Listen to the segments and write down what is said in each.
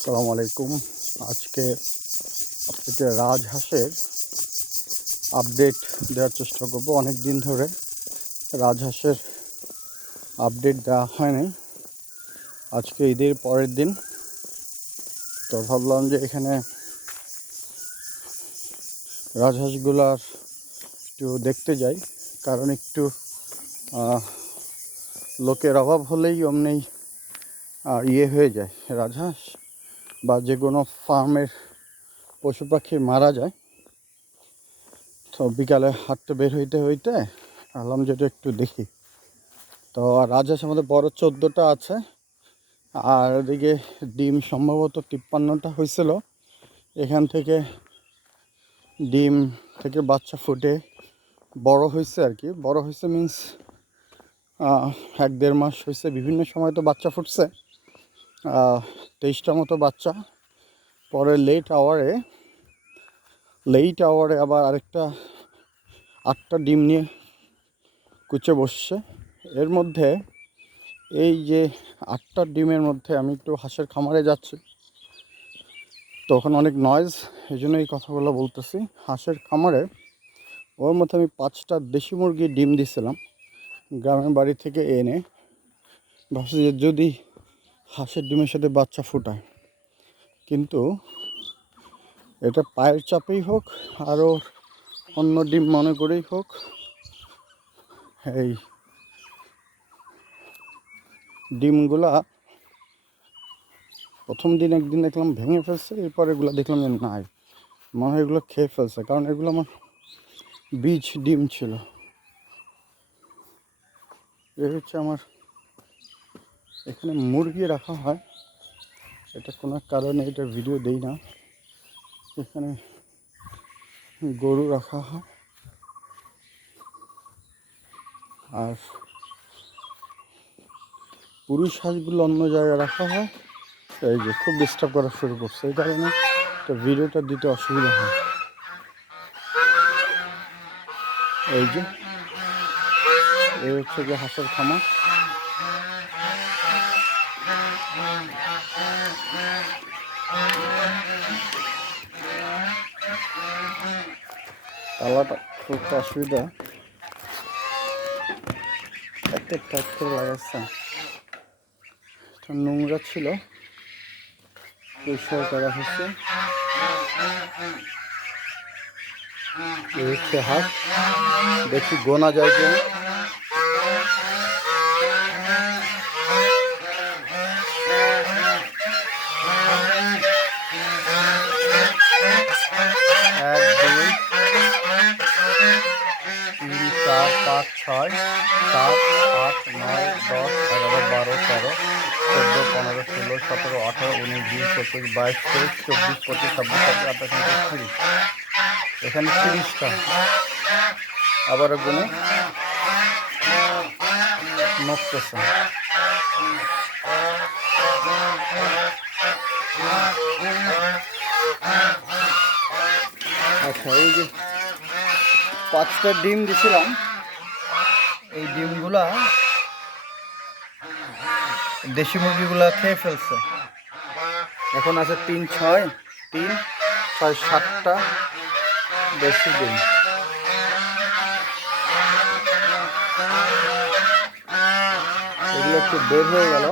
আসসালামু আলাইকুম আজকে আপনাকে রাজহাঁসের আপডেট দেওয়ার চেষ্টা করব। অনেক দিন ধরে রাজহাঁসের আপডেট দেওয়া হয়নি আজকে ঈদের পরের দিন। তো ভাবলাম যে এখানে রাজহাঁসগুলার একটু দেখতে যাই। কারণ একটু লোকের অভাব হলেই অমনি ইয়ে হয়ে যায় রাজহাঁস। বা যে কোনো ফার্মের পশু পাখি মারা যায়, তো বিকালে হাঁটতে বের হইতে হইতে ভাবলাম যেটা একটু দেখি। তো রাজহাঁস আমাদের বড় চোদ্দোটা আছে, আর এদিকে ডিম সম্ভবত তিপ্পান্নটা হয়েছিল এখান থেকে ডিম থেকে বাচ্চা ফুটে বড় হয়েছে আর কি। বড় হয়েছে মিন্স এক দেড় মাস হয়েছে বিভিন্ন সময় তো বাচ্চা ফুটছে। তেইশটা মতো বাচ্চা। পরে লেট আওয়ারে লেট আওয়ারে আবার আরেকটা, আটটা ডিম নিয়ে কুচে বসছে। এর মধ্যে এই যে আটটা ডিমের মধ্যে আমি একটু হাঁসের খামারে যাচ্ছি। তখন অনেক নয়েজ এই জন্য এই কথাগুলো বলতেছি। হাঁসের খামারে ওর মধ্যে আমি পাঁচটা দেশি মুরগির ডিম দিছিলাম, গ্রামের বাড়ি থেকে এনে। ভাবছি যে যদি হাঁসের ডিমের সাথে বাচ্চা ফুটায়। কিন্তু এটা পায়ের চাপেই হোক, আরও অন্য ডিম মনে করেই হোক, এই ডিমগুলা প্রথম দিন একদিন দেখলাম ভেঙে ফেলছে, এরপর এগুলো দেখলাম যে নাই, মনে হয় এগুলো খেয়ে ফেলছে, কারণ এগুলো আমার বীজ ডিম ছিল। এ হচ্ছে আমার এখানে মুরগি রাখা হয়। এটা কোনো কারণে এটা ভিডিও দেই না। এখানে গরু রাখা হয়। আর পুরুষ হাঁসগুলো অন্য জায়গায় রাখা হয়। এই যে খুব ডিস্টার্ব করা শুরু করছে। এই কারণে তো ভিডিওটা দিতে অসুবিধা হয়। এই যে, এই হচ্ছে যে হাঁসের খামার। তালাটা খুব অসুবিধা। একটা টাইট করে লাগাচ্ছেন এটা নোংরা ছিল। পরিষ্কার করা হচ্ছে হাত দেখি গোনা যায় কিনা এক দুই তিন চার পাঁচ ছয় সাত আট নয় দশ এগারো বারো তেরো চোদ্দ পনেরো, ষোলো, সতেরো, আঠারো, উনিশ, বিশ পঁচিশ বাইশ, তেইশ, চব্বিশ, পঁচিশ, ছাব্বিশ, সাতাশ, আঠাশ, উনত্রিশ, তিরিশ। এখানে তিরিশটা। আবার গুনে। নড়তেছে আচ্ছা এই যে পাঁচটা ডিম দিছিলাম, এই ডিমগুলা দেশি মুরগিগুলো খেয়ে ফেলছে। এখন আছে তিন, ছয় তিন, ছয়, সাতটা দেশি ডিম। এগুলো একটু বের হয়ে গেল।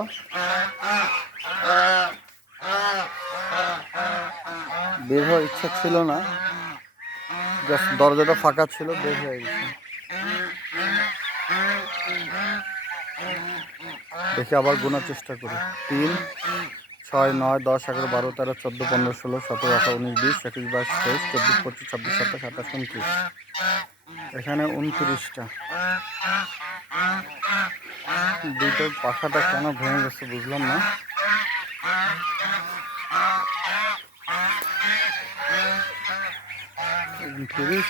বের হওয়ার ইচ্ছা ছিল না। জাস্ট দরজাটা ফাঁকা ছিল, বের হয়ে গেছে। দেখি আবার গোনার চেষ্টা করি। তিন, ছয়, নয়, দশ, এগারো, বারো, তেরো, চোদ্দ, পনেরো, ষোলো, সতেরো, আঠারো, উনিশ, বিশ, একুশ, বাইশ, তেইশ, চব্বিশ, পঁচিশ, ছাব্বিশ, সাতাশ, আঠাশ, উনত্রিশ। এখানে উনত্রিশটা। দুটোর পাখাটা কেন ভেঙে গেছে বুঝলাম না। উনত্রিশ।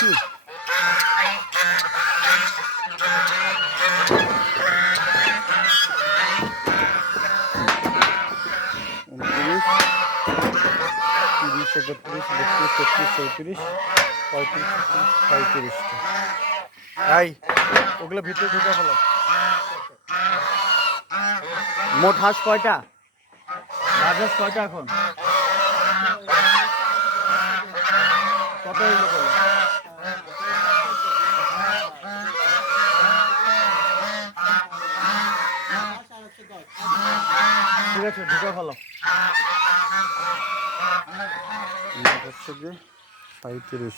নাকি উনত্রিশ তিরিশ একত্রিশ বত্রিশ তেত্রিশ চৌত্রিশ পঁয়ত্রিশ পঁয়ত্রিশটা এই ওগুলো ভিতরে ঢুকে ফেলো। মোট হাঁস কয়টা? রাজহাঁস কয়টা এখন? কত হইল ঠিক আছে, ঢুকে ফেলো। হচ্ছে যে পঁয়ত্রিশ।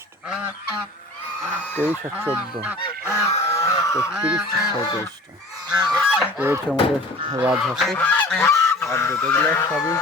তেইশ আর চোদ্দ। তেত্রিশ পঁয়ত্রিশটা এই আমাদের রাজহাঁসের আপডেট এগুলো সবই